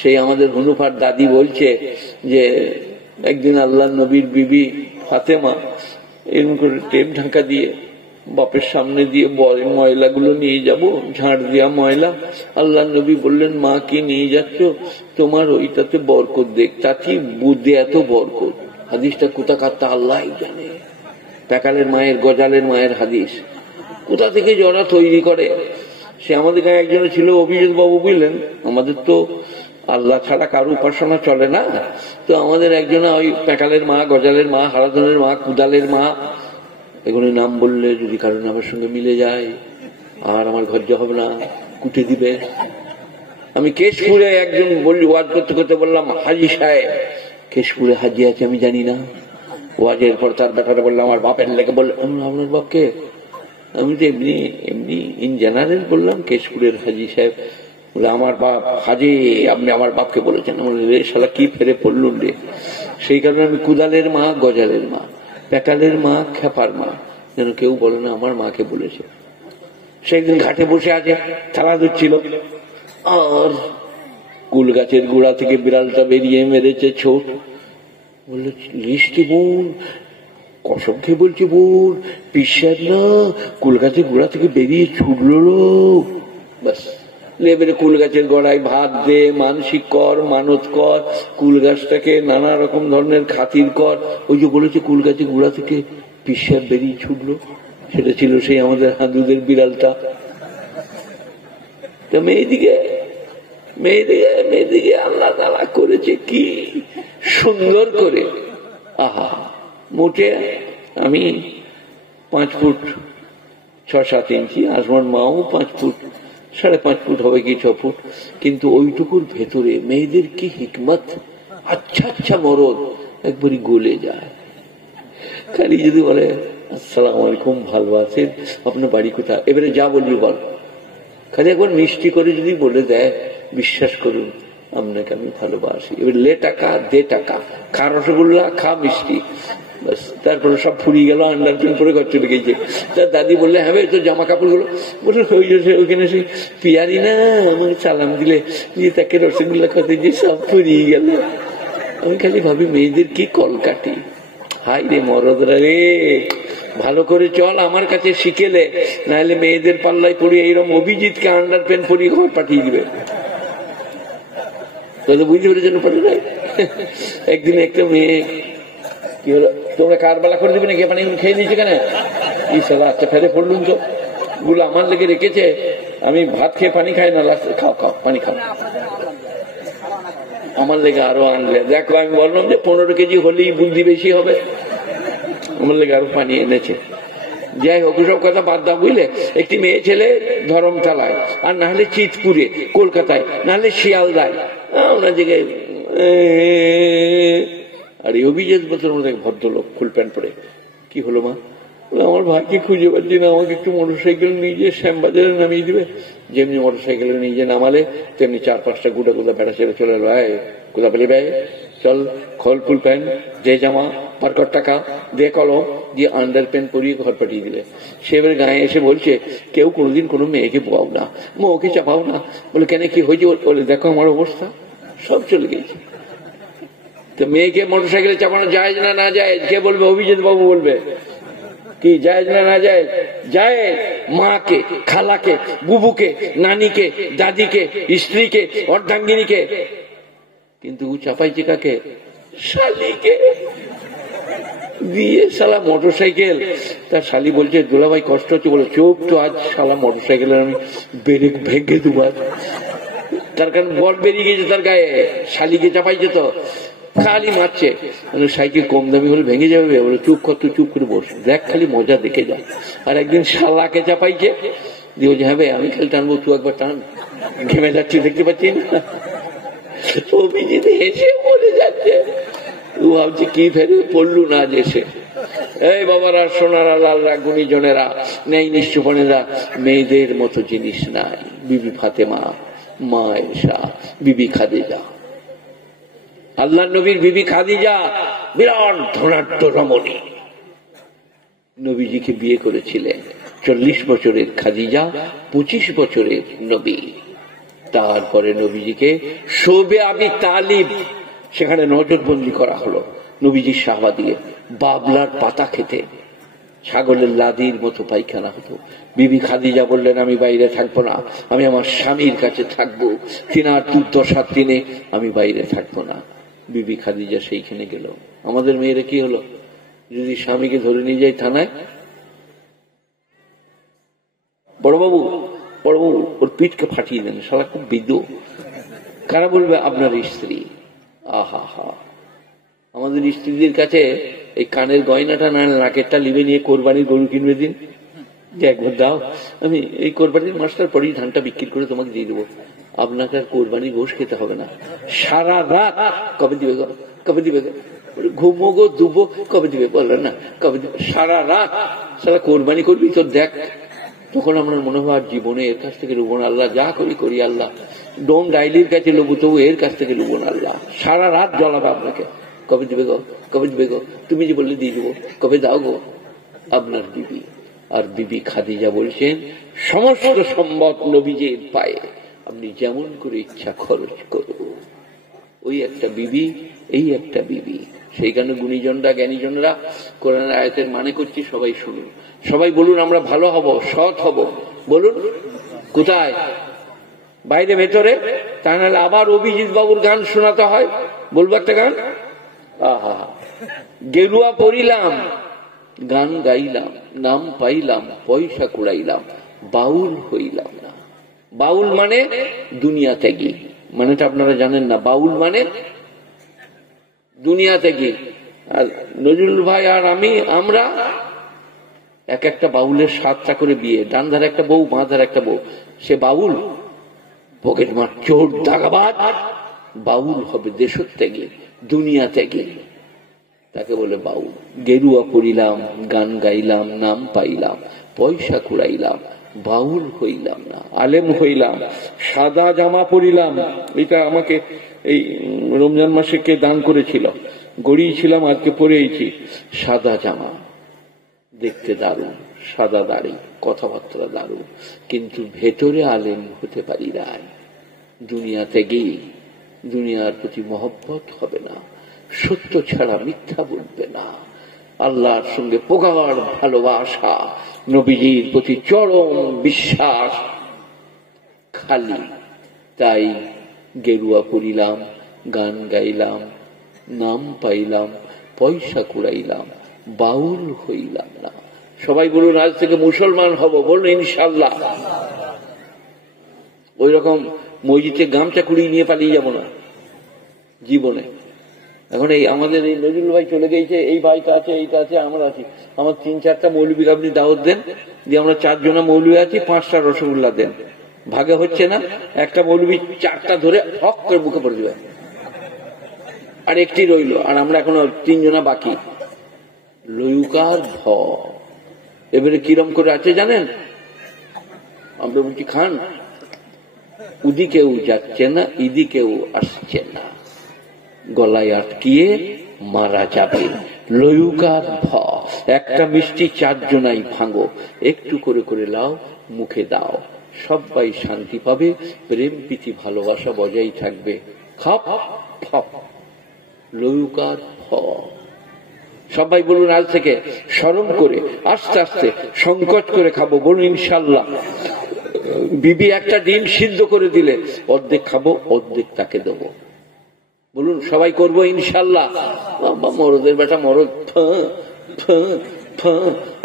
সেই আমাদের হনুফার দাদি বলছে যে একদিন আল্লাহ নবীর বিবি ফাতেমা এরকম করে টেপ ঢাকা দিয়ে বাপের সামনে দিয়ে ময়লাগুলো নিয়ে যাব, ঝাড় দেওয়া ময়লা। আল্লাহ নবী বললেন, মা কি নিয়ে যাচ্ছ? তোমার ওইটাতে বরকত দেখ, তাতে বুদ্ধে এত বরকত। হাদিসটা কোথাকার তা আল্লাহ জানে। প্যাকালের মায়ের, গজালের মায়ের হাদিস কোথা থেকে যারা তৈরি করে। সে আমাদের গায়ে একজন ছিল অভিজিৎ বাবু, বুঝলেন, আমাদের তো আল্লাহ ছাড়া কারো উপাসনা চলে না। তো আমাদের একজনা ওই প্যাকালের মা, গজালের মা, হারাধনের মা, কুদালের মা, এগুলো নাম বললে যদি কারো নামের সঙ্গে মিলে যায় আর আমার ঘর্য হবে না, কুটে দিবে। আমি কেশপুরে একজন বললি, ওয়াজ করতে করতে বললাম, হাজি সাহেব। কেশপুরে হাজি আছে আমি জানি না। ওয়াজের পর তার ব্যাপারে বললাম, আমার বাপের লেগে বললাম, আপনার বাপকে? আমি তো এমনি এমনি ইন জেনারেল বললাম, কেশপুরের হাজি সাহেব। বলে, আমার বাপ হাজি, আপনি আমার বাপকে বলেছেন? রে শালা কি ফেরে পড়লুন রে। সেই কারণে আমি কুদালের মা, গজালের মা, প্যাকালের মা, খেপার মা, যেন কেউ বলে না আমার মাকে বলেছে। সেদিন ঘাটে বসে আছে, থালা ধুচ্ছিল, আর কুল গাছের গোড়া থেকে বিড়ালটা বেরিয়ে মেরেছে ছোট। বললো, লিস্টি বোন, কসম খেয়ে বলছে বোন, পিসার না, কুল গাছের গোড়া থেকে বেরিয়ে ছুটলো। ব্যাস, লেবের কুল গাছের গোড়ায় ভাত দে, মানসিক কর, মানত কর, কুল গাছটাকে নানা রকম ধরনের খাতির কর। ওই যে বলেছে কুল গাছের গোড়া থেকে পিসার বেরিয়ে ছুটলো, সেটা ছিল সেই আমাদের হাঁদুদের বিড়ালটা। তো মেয়েদিকে আল্লাহ তাআলা করেছে কি সুন্দর করে। আহা, মোটে আমি 5 ফুট 6-7 ইঞ্চি, আসমান মাও 5 ফুট 5.5 ফুট হবে কি 6 ফুট, কিন্তু ওইটুকুর ভেতরে মেয়েদের কি হিকমত। আচ্ছা আচ্ছা মরদ একবারই গলে যায়। খালি যদি বলে আসসালামু আলাইকুম, ভালো আছেন, আপনার বাড়ি কোথায়, এবারে যা বলি বল, খালি একবার মিষ্টি করে যদি বলে দেয়, বিশ্বাস করুন আপনাকে আমি ভালোবাসি। এবার লে টাকা, দে টাকা, খা রসগোল্লা, খা মিষ্টি, ব্যাস। তারপরে সব ফুরিয়ে গেল, আন্ডারপ্যান্ট পরে ঘর চলে গেছে। তার দাদি বললে, হ্যাঁ তো জামা কাপড় গুলো, বলে ওইখানে সেই পিয়ারি না, আমার সালাম দিলে দিয়ে তাকে রসগোল্লা খাতে যে সব ফুরিয়ে গেল। আমি খালি ভাবি মেয়েদের কি কলকাটি। হাই রে মরদরা রে, ভালো করে চল, আমার কাছে শিখেলে, নাহলে মেয়েদের পাল্লায় পড়িয়ে এইরকম অভিজিৎকে আন্ডারপ্যান্ট পরিয়ে ঘর পাঠিয়ে দিবে। বুঝতে পেরেছেন? পারে নাই। একদিন একটা মেয়ে কি হলো, তোমরা কারবালা করে দিবে নাকি, পানিগুলো খেয়ে নিয়েছে কেন? এই সালা আচ্ছা ফেলে পড়লুন তো, গুলো আমার লেগে রেখেছে, আমি ভাত খেয়ে পানি খাই না, খাও খাও পানি খাও, আমার লেগে আরো আনলে। দেখো আমি বললাম যে 15 কেজি হলেই বুদ্ধি বেশি হবে, আমার লেগে আরো পানি এনেছে। যাই হোক, সব কথা বাদ দাও, বুঝলে। একটি মেয়ে ছেলে ধরমতলায়, আর না হলে চিতপুরে কলকাতায়, না হলে শিয়ালদায়, ওনার জায়গায়। আর এই অভিজিৎ বছর ভদ্রলোক ফুল প্যান্ট পরে, কি হলো মা? আমার ভাইকে খুঁজে পাচ্ছি না, আমাকে একটু মোটরসাইকেল নিয়ে গিয়ে শ্যামবাজারে নামিয়ে দিবে। যেমনি মোটরসাইকেলে নিয়ে গিয়ে নামালে, তেমনি 4-5টা গুটা কোথা বেড়া ছেড়ে চলে এলো, কোথা পেলে ব্যয়, চল খোল ফুল প্যান্ট, যে জামা, পার কর টাকা, দে কলম, দিয়ে আন্ডার প্যান্ট পরিয়ে ঘর পাঠিয়ে দিলে। সে এবার গায়ে এসে বলছে, কেউ কোনোদিন কোনো মেয়েকে বোয়াও না, ওকে চাপাও না। বলে, কেন কি হয়েছে? বলে, দেখো আমার অবস্থা, সব চলে গেছে। তো মেয়েকে মোটরসাইকেলে চাপানো যায় না না যায়, কে বলবে? অভিজিৎ বাবু বলবে। কি যায় না না যায়? যায়। মাকে, খালাকে, বুবুকে, নানিকে, দাদিকে, স্ত্রীকে, অর্ধাঙ্গিনীকে, কিন্তু চাপাইছে কাকে? শালিকে। দিয়ে শালা মোটরসাইকেল, তার শালি বলছে, দুলাভাই কষ্ট হচ্ছে। বলে, চুপ তো, আজ শালা মোটরসাইকেলের আমি ব্রেক ভেঙে দুবার। তার কারণ বল বেরিয়ে গেছে তার গায়ে, শালিকে চাপাইছে তো, খালি মারছে। সাইকেল কম দামি হলে ভেঙে যাবে। বলে, চুপ কর, তুই চুপ করে বস, দেখ খালি মজা দেখে যা। আর একদিন শালাকে চাপাইছে, দিয়ে বলছে, হ্যাঁ ভাই আমি খালি টানবো, তুই একবার টান, ঘেমে যাচ্ছি দেখতে পাচ্ছি না। অভিজিৎ হেসে বলে যাচ্ছে, তুই ভাবছি কি ফেরে পড়লু না যে সে। এই বাবারা, সোনারা, লালরা, গুণীজনেরা, নেই নিশ্চপনেরা, মেয়েদের মতো জিনিস নাই। বিবি ফাতেমা, মা এসা, বিবি খাদিজা, আল্লাহ নবীর বিবি খাদিজা বিরাট ধনাঢ্য রমণী, নবীজিকে বিয়ে করেছিলেন। 40 বছরের খাদিজা, 25 বছরের নবী। তারপরে নবীজিকে শোবে আবি তালিব সেখানে নজরবন্দি করা হলো। নবীজির শাহবাদিয়ে বাবলার পাতা খেতে ছাগলের লাদির মতো পায়খানা হতো। বিবি খাদিজা বললেন, আমি বাইরে থাকবো না, আমি আমার স্বামীর কাছে থাকবো, তিনার দুর্দশার দিনে আমি বাইরে থাকবো না। বিবি খাদিজা সেইখানে গেল। আমাদের মেয়েরা কি হলো, যদি স্বামীকে ধরে নিয়ে যায় থানায়, বড়বাবু ওর পিঠকে ফাটিয়ে দেন, সারা খুব বিদ্যু। কারা বলবে? আপনার স্ত্রী। আহা হা, আমাদের স্ত্রীদের কাছে এই কানের গয়নাটা না, নাকেরটা লিবে নিয়ে কোরবানির গরু কিনবে দিন, যে একবার দাও, আমি এই কোরবানির মাসটার পরেই ধানটা বিক্রি করে তোমাকে দিয়ে দেবো, আপনাকে আর কোরবানির গোশ খেতে হবে না। সারা রাত কবে দিবে গো, কবে দিবে গো, ঘুমো গো দুবো, কবে দিবে বললেন না, কবে দিবে, সারা রাত সারা কোরবানি করবি তো দেখ। তখন আমার মনে হয় জীবনে এর কাছ থেকে লুবন আল্লাহ, যা করি করি আল্লাহ, ডোম ডাইলির কাছে লুবো তবু এর কাছ থেকে লুবন আল্লাহ। সারা রাত জ্বলাবে আপনাকে, কবে দিবে গো, কবে দিবে গো, তুমি যে বললে দিয়ে দেবো, কবে দাও গো। আপনার বিবি। আর বিবি খাদিজা বলছেন, সমস্ত সম্পদ নবীজির পায়ে, আপনি যেমন করে ইচ্ছা খরচ করো। ওই একটা বিবি, এই একটা বিবি। সেই কারণে গুণীজনরা, জ্ঞানীজনরা কোরআনের আয়াতের মানে করছি, সবাই শুনুন, সবাই বলুন আমরা ভালো হব, সৎ হব। বলুন কোথায়? বাইরে ভেতরে? তা নাহলে আবার অভিজিৎ বাবুর গান শোনাতে হয়। বলবো একটা গান, আহা, গেরুয়া পরিলাম, গান গাইলাম, নাম পাইলাম, পয়সা কুড়াইলাম, বাউল হইলাম না। বাউল মানে দুনিয়া ত্যাগী, মানেটা আপনারা জানেন না। বাউল মানে দুনিয়া ত্যাগী। আর নজরুল ভাই আর আমরা এক একটা বাউলের 7টা করে বিয়ে, ডান ধারে একটা বউ, বাঁ ধারে একটা বউ। সে বাউল, পকেট মার, চোর, দাগাবাজ। বাউল হবে দেশত্যাগী, দুনিয়া ত্যাগী, তাকে বলে বাউল। গেরুয়া পরিলাম, গান গাইলাম, নাম পাইলাম, পয়সা কুড়াইলাম, বাউল হইলাম না। আলেম হইলাম, সাদা জামা পরিলাম। এটা আমাকে এই রমজান মাসে কে দান করেছিল, গড়িয়েছিলাম, আজকে পরেছি। সাদা জামা, দেখতে দারুণ, সাদা দাড়ি, কথাবার্তা দারুণ, কিন্তু ভেতরে আলেম হতে পারি না। দুনিয়াতে গিয়ে দুনিয়ার প্রতি মহব্বত হবে না, সত্য ছাড়া মিথ্যা বলবে না, আল্লাহর সঙ্গে প্রগাঢ় ভালোবাসা, নবীজির প্রতি চরম বিশ্বাস খালি। তাই গেরুয়া পরিলাম, গান গাইলাম, নাম পাইলাম, পয়সা কুড়াইলাম, বাউল হইলাম না। সবাই বলুন আজ থেকে মুসলমান হব, বলুন ইনশাল্লাহ। ওই রকম মসজিদে গামছা কুড়িয়ে নিয়ে পালিয়ে যাব না জীবনে। এখন এই আমাদের এই নজরুল ভাই চলে গেছে, এই ভাইটা আছে, এইটা আছে, আমরা আছি। আমার 3-4টা মৌলবীর আপনি দাওয়াত দেন, যে আমরা 4 জনা মৌলবী আছি, 5টা রসগোল্লা দেন। ভাগে হচ্ছে না, একটা মৌলবী 4টা ধরে হক করে বুকে পড়ে দেবে, আর একটি রইল, আর আমরা এখনো 3 জনা বাকি। লয়ুকার ভ এবারে কিরম করে আছে জানেন? আমরা বলছি খান, উদিকেও যাচ্ছে না, ইদিকেও আসছে না, গলায় আটকিয়ে মারা যাবে। লয়ুকার ভ, একটা মিষ্টি 4 জনাই ভাঙো, একটু করে করে লাও, মুখে দাও, সবাই শান্তি পাবে, প্রেম প্রীতি ভালোবাসা বজায় থাকবে। খাপ খাপ, লয়ুকার ভ। সবাই বলুন আজ থেকে শরম করে, আস্তে আস্তে, সংকোচ করে খাবো, বলুন ইনশাল্লাহ। বিবি একটা ডিম সিদ্ধ করে দিলে অর্ধেক খাবো, অর্ধেক তাকে দেবো, বলুন সবাই করবো ইনশাল্লাহ। মরদের বেটা মরদ,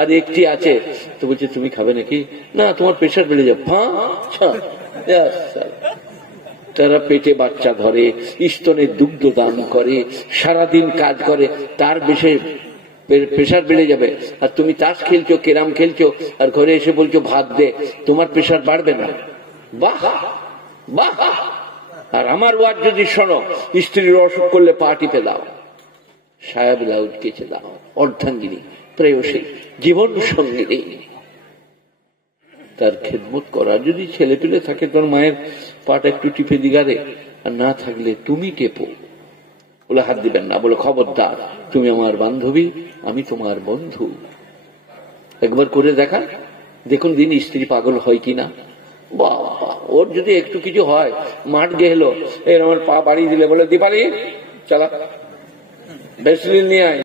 আর একটি আছে তো বলছে তুমি খাবে নাকি? না, তোমার প্রেশার বেড়ে যাবে। তারা পেটে বাচ্চা ধরে, স্তনের দুগ্ধ দান করে, সারাদিন কাজ করে, তার বেশি প্রেশার বেড়ে যাবে। আর তুমি তাস খেলছো, কেরাম খেলছো, আর ঘরে এসে বলছো ভাত দে, তোমার প্রেশার বাড়বে না? বাহ বাহ। আর আমার ওয়াজ যদি শোনো, স্ত্রীর অসুখ করলে পা টিপে দাও, সায়া ব্লাউজ কেচে দাও, অর্ধাঙ্গিনী, প্রেয়সী, জীবন সঙ্গিনী, তার খেদমত করা। যদি ছেলে পেলে থাকে তোর মায়ের পাটা একটু টিপে দিগারে, আর না থাকলে তুমি কেপো, বলে হাত দিবেন না, বলে খবরদার, তুমি আমার বান্ধবী, আমি তোমার বন্ধু। একবার করে দেখা, দেখুন দিন স্ত্রী পাগল হয় কিনা। বাবা ওর যদি একটু কিছু হয়, মাঠ গেলো, এর আমার পা বাড়িয়ে দিলে বলে দীপালি চালা ভেসলিন নিয়ে আয়।